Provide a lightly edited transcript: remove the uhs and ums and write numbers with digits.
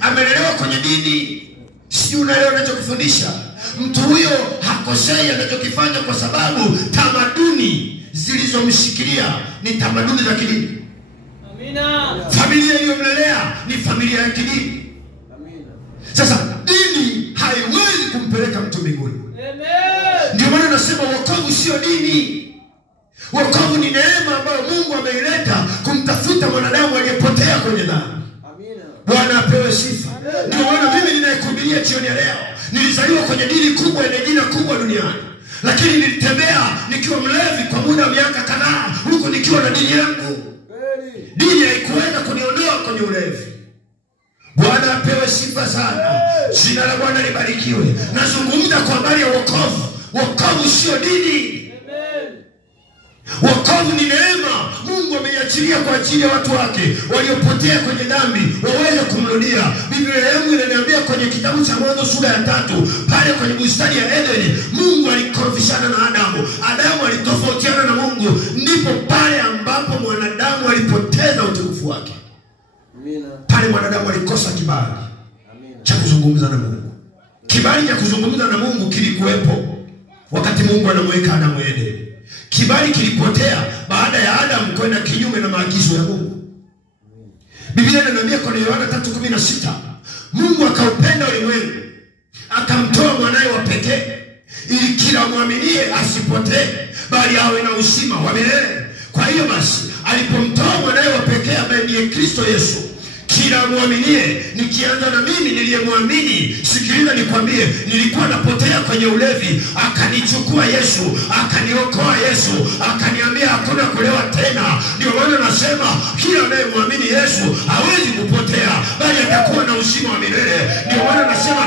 amelelewa kwenye dini. Si unaelewa ninachokufundisha? Mtu huyo hakosei anachokifanya, kwa sababu tamaduni zilizomshikilia ni tamaduni za kidini. Amina. Familia iliyomlelea ni familia ya kidini. Amina. Sasa dini haiwezi kumpeleka mtu mbinguni. Amen. Ndio maana nasema wokovu sio dini. Wokovu ni neema ambayo Mungu ameileta kumtafuta mwanadamu aliyepotea kwenye dhambi. Amina. Bwana apewe sifa. Ndio maana mimi ninayekuhubiria jioni ya leo, nilizaliwa kwenye dini kubwa yenye jina kubwa duniani, lakini nilitembea nikiwa mlevi kwa muda wa miaka kadhaa, huko nikiwa na dini yangu. Dini haikuweza kuniondoa kwenye ulevi. Bwana apewe sifa sana. Jina la Bwana libarikiwe. Nazungumza kwa habari ya wokovu. Wokovu sio dini. Wokovu ni neema. Mungu ameiachilia kwa ajili ya watu wake waliopotea kwenye dhambi waweze kumrudia. Biblia yangu inaniambia kwenye kitabu cha Mwanzo sura ya 3, pale kwenye bustani ya Edeni, Mungu alikorofishana na Adamu. Adamu alitofautiana na Mungu, ndipo pale ambapo mwanadamu alipoteza utukufu wake. Amina. Pale mwanadamu alikosa kibali cha kuzungumza na Mungu. Kibali cha kuzungumza na Mungu kilikuwepo wakati Mungu anamweka Adamu Edeni. Kibali kilipotea baada ya Adamu kwenda kinyume na maagizo ya Mungu. Biblia inaniambia kwenye Yohana 3:16, Mungu akaupenda ulimwengu akamtoa mwanae wa pekee ili kila muaminie asipotee bali awe na uzima wa milele. Kwa hiyo basi alipomtoa mwanae wa pekee ambaye ni Kristo Yesu, kila muaminie, nikianza na mimi niliyemwamini, sikiliza nikwambie, nilikuwa napotea kwenye ulevi, akanichukua Yesu, akaniokoa Yesu, akaniambia hakuna kulewa tena. Ndio maana nasema kila anayemwamini Yesu hawezi kupotea bali atakuwa na uzima wa milele. Ndio maana nasema